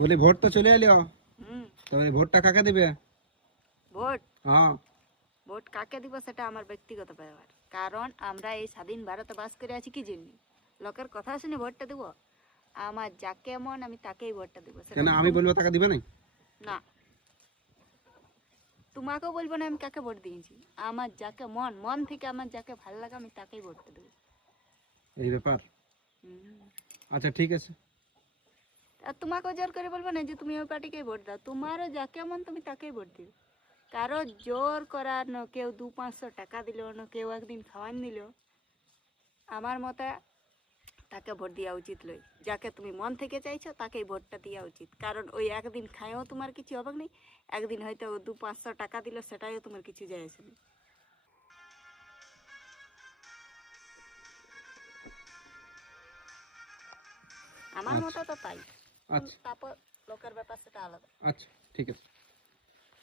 বলি ভোট তো চলে এলো, হুম। তো এই ভোটটা কাকে দিবে? ভোট হ্যাঁ। ভোট কাকে দিব সেটা আমার ব্যক্তিগত ব্যাপার। কারণ আমরা এই স্বাধীন ভারতে বাস করে আছি কি জন্য? লোকের কথা শুনে ভোটটা দেব? আমার যাকে মন আমি তাকেই ভোটটা দেবো। সেটা কেন কি আমি বলবো তাকে দিবে না? না, তোমাকেও বলবো না আমি কাকে ভোট দিয়েছি। আমার যাকে মন মন থেকে আমার যাকে ভালো লাগে আমি তাকেই ভোটটা দেবো। এই ব্যাপার। হুম। আচ্ছা ঠিক আছে। আর তোমাকেও জোর করে বলবো না যে তুমি ওই পার্টিকেই ভোট দাও। তোমারও যাকে মন তুমি তাকেই ভোট দিও। কারো জোর করার ন কেউ 200-500 টাকা দিল, না কেউ একদিন খাওয়ান দিল, আমার মতে তাকে ভোট দেওয়া উচিত নয়। যাকে তুমি মন থেকে চাইছো তাকেই ভোটটা দেওয়া উচিত। কারণ ওই একদিন খায়ও তোমার কিছু হবে নেই, একদিন হয়তো 200-500 টাকা দিল সেটাইও তোমার কিছু যায় আসে না। আমার আচ্ছা মতে তো তাই। আচ্ছা তারপর লোকের ব্যাপার সেটা আলাদা। আচ্ছা ঠিক আছে।